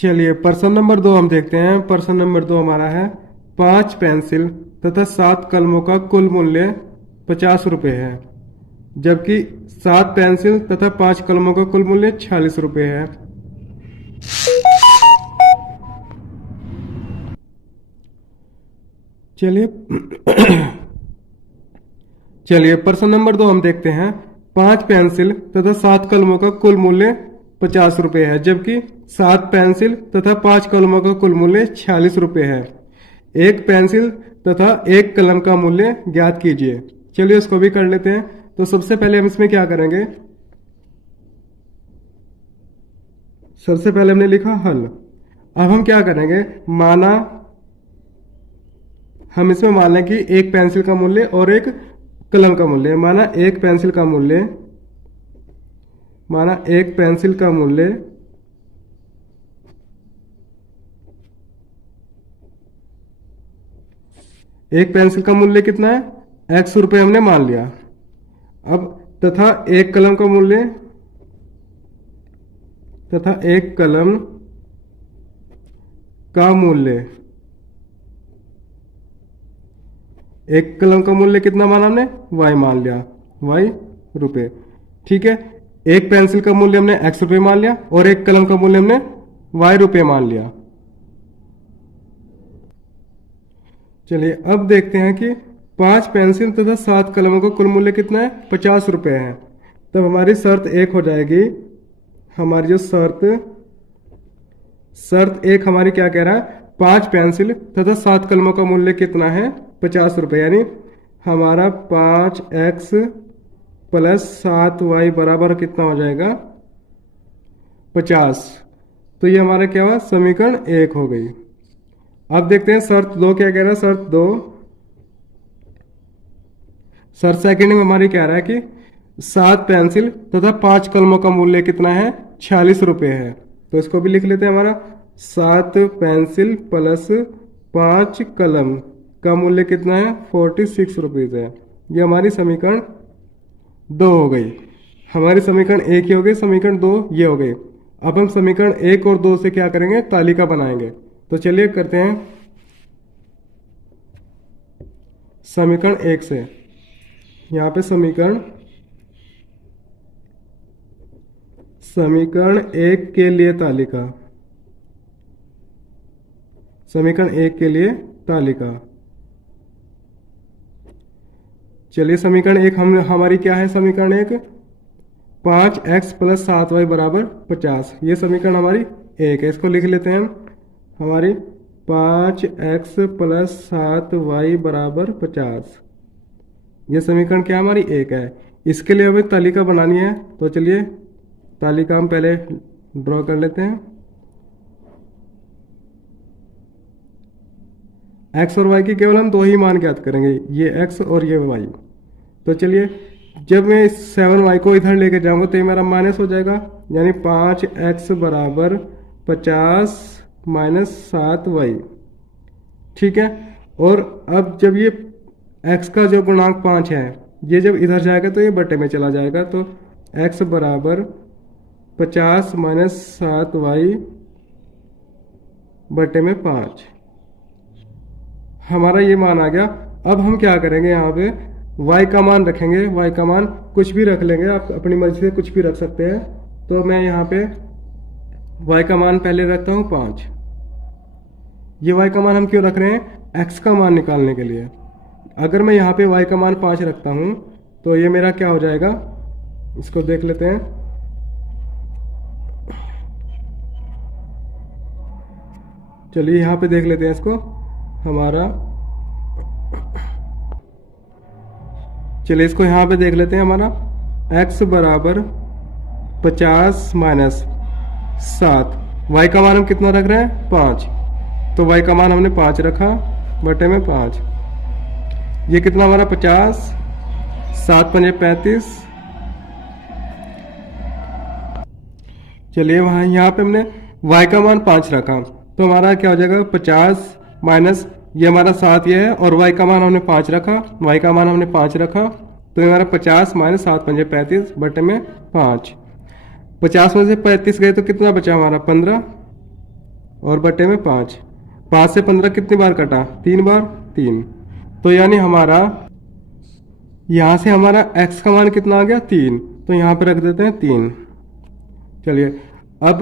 चलिए प्रश्न नंबर 2 हम देखते हैं। प्रश्न नंबर 2 हमारा है 5 पेंसिल तथा 7 कलमों का कुल मूल्य 50 रुपये है, जबकि 7 पेंसिल तथा 5 कलमों का कुल मूल्य 46 रुपये है। चलिए चलिए प्रश्न नंबर 2 हम देखते हैं। 5 पेंसिल तथा 7 कलमों का कुल मूल्य 50 रुपये है, जबकि 7 पेंसिल तथा 5 कलमों का कुल मूल्य 46 रुपये है। एक पेंसिल तथा एक कलम का मूल्य ज्ञात कीजिए। चलिए उसको भी कर लेते हैं। तो सबसे पहले हम इसमें क्या करेंगे, सबसे पहले हमने लिखा हल। अब हम क्या करेंगे, माना हम इसमें मान लें कि एक पेंसिल का मूल्य और एक कलम का मूल्य। माना एक पेंसिल का मूल्य, माना एक पेंसिल का मूल्य एक पेंसिल का मूल्य कितना है, x रुपये हमने मान लिया। अब तथा एक कलम का मूल्य, तथा एक कलम का मूल्य, एक कलम का मूल्य कितना माना हमने, y मान लिया, y रुपये। ठीक है, एक पेंसिल का मूल्य हमने x रुपये मान लिया और एक कलम का मूल्य हमने y रुपये मान लिया। चलिए अब देखते हैं कि 5 पेंसिल तथा 7 कलमों का कुल मूल्य कितना है, 50 रुपये है। तब हमारी शर्त एक हो जाएगी। हमारी जो शर्त एक हमारी क्या कह रहा है, 5 पेंसिल तथा 7 कलमों का मूल्य कितना है, 50 रुपये। यानी हमारा 5x प्लस 7y बराबर कितना हो जाएगा, 50। तो ये हमारा क्या हुआ, समीकरण 1 हो गई। अब देखते हैं शर्त 2 क्या कह रहा है। शर्त सेकंड में हमारी कह रहा है कि 7 पेंसिल तथा 5 कलमों का मूल्य कितना है, 46 रुपये है। तो इसको भी लिख लेते हैं। हमारा 7 पेंसिल प्लस 5 कलम का मूल्य कितना है, 46 रुपीज है। ये हमारी समीकरण 2 हो गई। हमारी समीकरण 1 ही हो गई, समीकरण 2 ये हो गई। अब हम समीकरण 1 और 2 से क्या करेंगे, तालिका बनाएंगे। तो चलिए करते हैं समीकरण 1 से। यहाँ पे समीकरण 1 के लिए तालिका, समीकरण 1 के लिए तालिका। चलिए समीकरण 1 हमारी क्या है, समीकरण 1 5x प्लस 7y बराबर 50। ये समीकरण हमारी 1 है। इसको लिख लेते हैं हम। हमारी 5x प्लस 7y बराबर 50। ये समीकरण क्या हमारी 1 है। इसके लिए हमें तालिका बनानी है। तो चलिए तालिका हम पहले ड्रॉ कर लेते हैं। x और y की केवल हम 2 ही मान ज्ञात करेंगे, ये x और ये y। तो चलिए जब मैं 7y को इधर लेके जाऊंगा तो ये मेरा माइनस हो जाएगा, यानी 5x बराबर 50 माइनस 7y। ठीक है, और अब जब ये x का जो गुणांक 5 है, ये जब इधर जाएगा तो ये बटे में चला जाएगा। तो x बराबर 50 माइनस 7y बटे में 5, हमारा ये मान आ गया। अब हम क्या करेंगे, यहाँ पे y का मान रखेंगे। y का मान कुछ भी रख लेंगे, आप अपनी मर्जी से कुछ भी रख सकते हैं। तो मैं यहाँ पे y का मान पहले रखता हूँ 5। ये y का मान हम क्यों रख रहे हैं, x का मान निकालने के लिए। अगर मैं यहाँ पे y का मान 5 रखता हूँ तो ये मेरा क्या हो जाएगा, इसको देख लेते हैं। चलिए यहाँ पे देख लेते हैं इसको। हमारा चलिए इसको यहाँ पे देख लेते हैं। हमारा x बराबर 50 माइनस 7, y का मान हम कितना रख रहे हैं, 5। तो y का मान हमने 5 रखा बटे में 5। ये कितना हमारा 50, 7 पंजे 35। चलिए वहाँ यहाँ पे हमने y का मान 5 रखा, तो हमारा क्या हो जाएगा 50 माइनस ये हमारा 7 ये है, और y का मान हमने 5 रखा, y का मान हमने 5 रखा। तो हमारा 50 माइनस 7 पंजे 35 बटे में 5। 50 में से 35 गए तो कितना बचा हमारा 15। और बटे में 5। 5 से 15 कितनी बार कटा? 3 बार, 3। तो यानी हमारा यहाँ से हमारा x का मान कितना आ गया? 3। तो यहाँ पे रख देते हैं 3। चलिए अब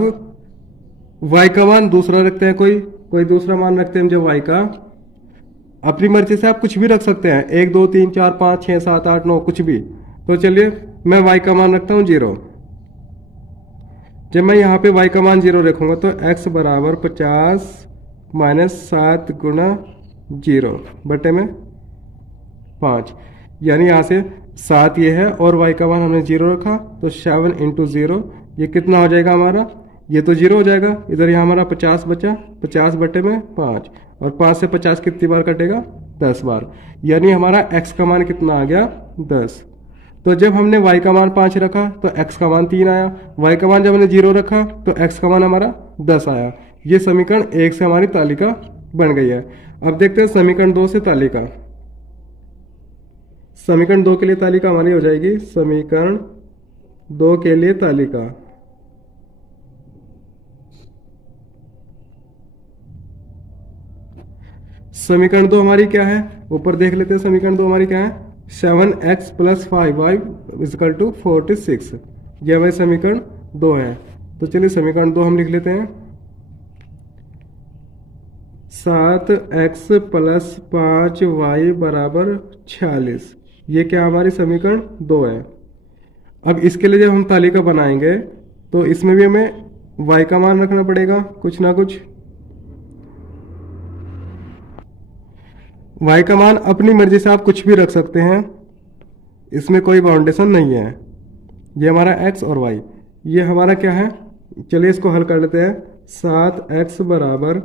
y का मान दूसरा रखते हैं, कोई दूसरा मान रखते हैं जो y का। अपनी मर्जी से आप कुछ भी रख सकते हैं, 1 2 3 4 5 6 7 8 9 कुछ भी। तो चलिए मैं y का मान रखता हूँ 0। जब मैं यहाँ पे y का मान 0 रखूंगा तो x बराबर 50 माइनस 7 गुना 0 बटे में 5। यानी यहाँ से 7 ये है और y का मान हमने 0 रखा, तो 7 इंटू 0 ये कितना हो जाएगा हमारा? ये तो 0 हो जाएगा। इधर यहाँ हमारा 50 बचा, 50 बटे में 5, और 5 से 50 कितनी बार कटेगा? 10 बार। यानी हमारा x का मान कितना आ गया? 10। तो जब हमने y का मान 5 रखा तो x का मान 3 आया। y का मान जब हमने 0 रखा तो x का मान हमारा 10 आया। ये समीकरण 1 से हमारी तालिका बन गई है। अब देखते हैं समीकरण 2 से तालिका। समीकरण 2 के लिए तालिका हमारी हो जाएगी, समीकरण 2 के लिए तालिका। समीकरण 2 हमारी क्या है? ऊपर देख लेते हैं समीकरण 2 हमारी क्या है? 7x plus 5y is equal to 46। यह हमारी समीकरण 2 है। तो चलिए समीकरण 2 हम लिख लेते हैं। 7x प्लस 5y बराबर 46। ये क्या हमारी समीकरण 2 है। अब इसके लिए जब हम तालिका बनाएंगे तो इसमें भी हमें y का मान रखना पड़ेगा कुछ ना कुछ। y का मान अपनी मर्जी से आप कुछ भी रख सकते हैं, इसमें कोई बाउंडेशन नहीं है। ये हमारा x और y, ये हमारा क्या है? चलिए इसको हल कर लेते हैं। 7x बराबर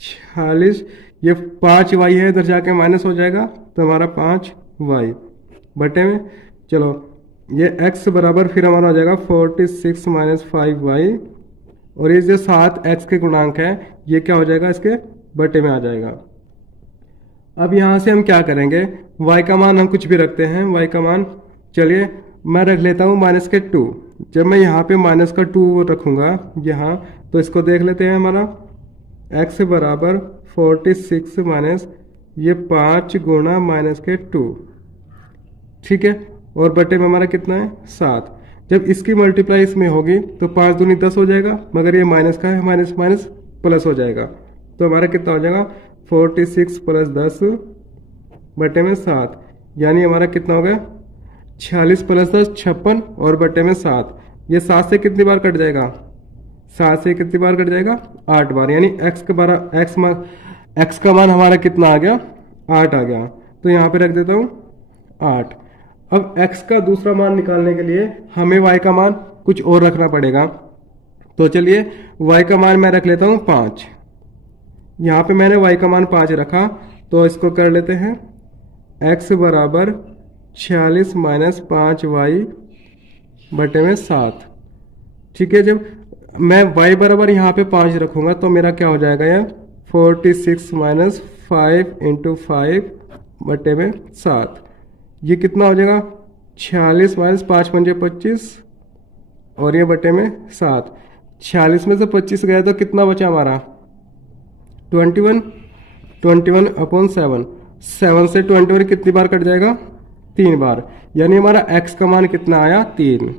46, ये 5y है, इधर जाके माइनस हो जाएगा तो हमारा 5y बटे में, चलो ये x बराबर फिर हमारा हो जाएगा 46 माइनस 5y, और ये जो 7x के गुणांक है ये क्या हो जाएगा? इसके बटे में आ जाएगा। अब यहाँ से हम क्या करेंगे? y का मान हम कुछ भी रखते हैं। y का मान चलिए मैं रख लेता हूँ माइनस के 2। जब मैं यहाँ पे माइनस का 2 रखूँगा यहाँ, तो इसको देख लेते हैं। हमारा x बराबर 46 माइनस ये 5 गुणा माइनस के 2, ठीक है, और बटे में हमारा कितना है? 7। जब इसकी मल्टीप्लाई इसमें होगी तो 5 दूनी 10 हो जाएगा, मगर ये माइनस का है, माइनस माइनस प्लस हो जाएगा, तो हमारा कितना हो जाएगा? 46 प्लस 10 बटे में 7, यानी हमारा कितना हो गया? 46 प्लस 10 56, और बटे में 7। ये 7 से कितनी बार कट जाएगा? 7 से कितनी बार कट जाएगा? 8 बार। यानी x का मान हमारा कितना आ गया? 8 आ गया। तो यहाँ पे रख देता हूँ 8। अब x का दूसरा मान निकालने के लिए हमें y का मान कुछ और रखना पड़ेगा। तो चलिए y का मान मैं रख लेता हूँ 5। यहाँ पे मैंने y का मान 5 रखा, तो इसको कर लेते हैं x बराबर 46 माइनस 5y बटे में 7, ठीक है। जब मैं y बराबर यहाँ पे 5 रखूँगा तो मेरा क्या हो जाएगा? यह 46 माइनस 5 इंटू 5 बटे में 7, ये कितना हो जाएगा? 46 माइनस 5 पंजे 25, और ये बटे में 7। 46 में से 25 गया तो कितना बचा हमारा? 21। 21 अपॉन 7। 7 से 21 कितनी बार कट जाएगा? 3 बार। यानी हमारा x का मान कितना आया? 3।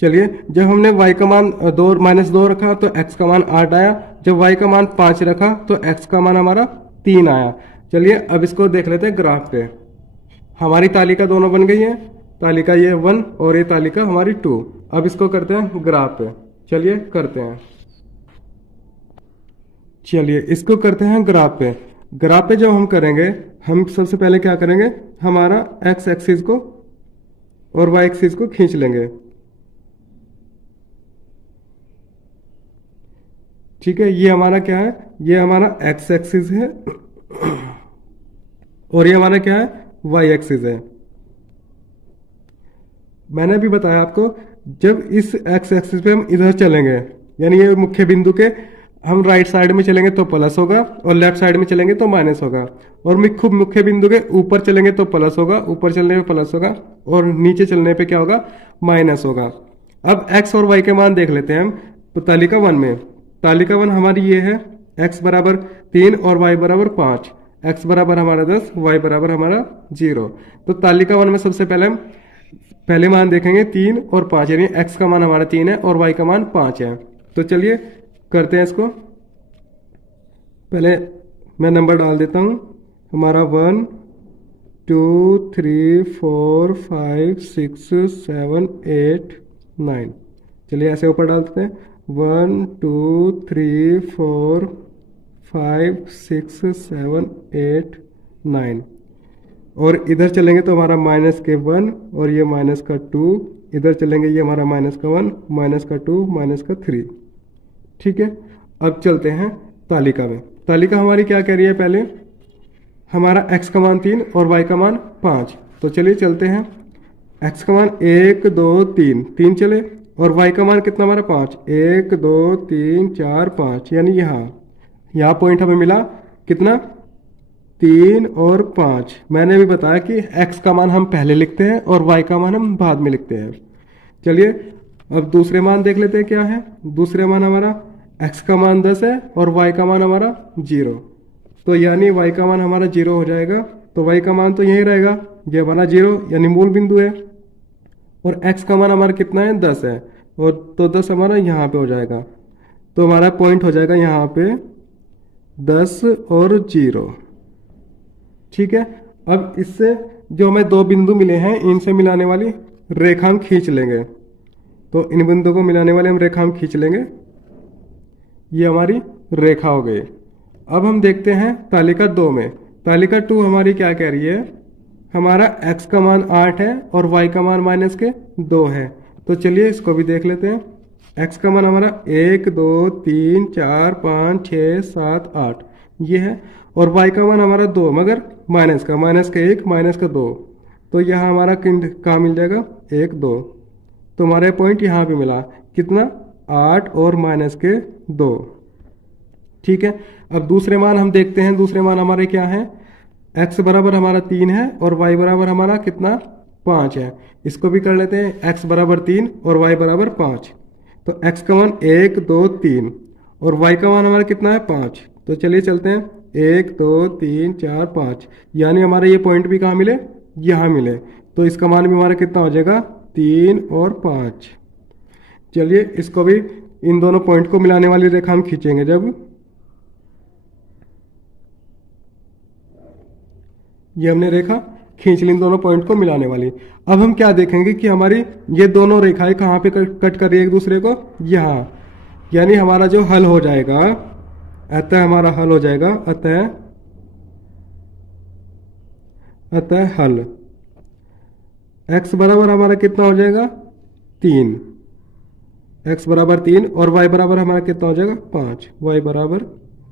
चलिए जब हमने y का मान -2 रखा तो x का मान 8 आया। जब y का मान 5 रखा तो x का मान हमारा 3 आया। चलिए अब इसको देख लेते हैं ग्राफ पे। हमारी तालिका दोनों बन गई है, तालिका ये 1 और ये तालिका हमारी 2। अब इसको करते हैं ग्राफ पे। चलिए करते हैं, चलिए इसको करते हैं ग्राफ पे। ग्राफ पे जब हम करेंगे, हम सबसे पहले क्या करेंगे? हमारा x एक्सिस को और y एक्सिस को खींच लेंगे, ठीक है। ये हमारा क्या है? ये हमारा x एक्सिस है और ये हमारा क्या है? y एक्सिस है। मैंने भी बताया आपको, जब इस x एक्सिस पे हम इधर चलेंगे, यानी ये मुख्य बिंदु के हम राइट साइड में चलेंगे तो प्लस होगा, और लेफ्ट साइड में चलेंगे तो माइनस होगा, और मुख्य बिंदु के ऊपर चलेंगे तो प्लस होगा, ऊपर चलने पे प्लस होगा, और नीचे चलने पे क्या होगा? माइनस होगा। अब x और y के मान देख लेते हैं हम। तो तालिका 1 में, तालिका 1 हमारी ये है, x बराबर 3 और y बराबर 5, x बराबर हमारा 10, y बराबर हमारा 0। तो तालिका 1 में सबसे पहले मान देखेंगे 3 और 5, यानी x का मान हमारा 3 है और y का मान 5 है। तो चलिए करते हैं इसको। पहले मैं नंबर डाल देता हूँ, हमारा 1 2 3 4 5 6 7 8 9। चलिए ऐसे ऊपर डाल देते हैं, 1 2 3 4 5 6 7 8 9। और इधर चलेंगे तो हमारा माइनस के 1 और ये माइनस का 2, इधर चलेंगे ये हमारा माइनस का 1 माइनस का 2 माइनस का 3। ठीक है, अब चलते हैं तालिका में। तालिका हमारी क्या कह रही है, पहले हमारा x का मान 3 और y का मान 5। तो चलिए चलते हैं, x का मान 1 2 3 चले, और y का मान कितना हमारा 5, 1 2 3 4 5, यानी यहाँ पॉइंट हमें मिला कितना, 3 और 5। मैंने भी बताया कि x का मान हम पहले लिखते हैं और y का मान हम बाद में लिखते हैं। चलिए अब दूसरे मान देख लेते हैं क्या है। दूसरे मान हमारा x का मान 10 है और y का मान हमारा 0। तो यानी y का मान हमारा 0 हो जाएगा, तो y का मान तो यही रहेगा, ये हमारा 0 यानी मूल बिंदु है। और x का मान हमारा कितना है, 10 है, और तो 10 हमारा यहाँ पे हो जाएगा। तो हमारा पॉइंट हो जाएगा यहाँ पे 10 और 0। ठीक है, अब इससे जो हमें दो बिंदु मिले हैं, इनसे मिलाने वाली रेखा हम खींच लेंगे। तो इन बिंदु को मिलाने वाले हम रेखा हम खींच लेंगे, ये हमारी रेखा हो गई। अब हम देखते हैं तालिका 2 में। तालिका 2 हमारी क्या कह रही है, हमारा x का मान 8 है और y का मान माइनस के 2 है। तो चलिए इसको भी देख लेते हैं। x का मान हमारा 1 2 3 4 5 6 7 8 ये है, और y का मान हमारा 2 मगर माइनस का 1 माइनस का 2। तो यहाँ हमारा कहाँ मिल जाएगा, 1 2। तो हमारे पॉइंट यहाँ पे मिला कितना, 8 और माइनस के 2। ठीक है, अब दूसरे मान हम देखते हैं। दूसरे मान हमारे क्या है, x बराबर हमारा 3 है और y बराबर हमारा कितना, 5 है। इसको भी कर लेते हैं, x बराबर 3 और y बराबर 5। तो x का मान 1 2 3 और y का मान हमारा कितना है, 5। तो चलिए चलते हैं, 1 2 3 4 5, यानी हमारे ये पॉइंट भी कहाँ मिले, यहाँ मिले। तो इसका मान भी हमारा कितना हो जाएगा, 3 और 5। चलिए इसको भी, इन दोनों पॉइंट को मिलाने वाली रेखा हम खींचेंगे। जब ये हमने रेखा खींच ली इन दोनों पॉइंट को मिलाने वाली, अब हम क्या देखेंगे कि हमारी ये दोनों रेखाएं कहाँ पे कट कर रही है एक दूसरे को, यहाँ। यानी हमारा जो हल हो जाएगा, अतः हमारा हल हो जाएगा, अतः हल x बराबर हमारा कितना हो जाएगा, 3, x बराबर 3 और y बराबर हमारा कितना हो जाएगा, 5, y बराबर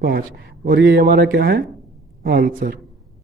5। और ये हमारा क्या है, आंसर।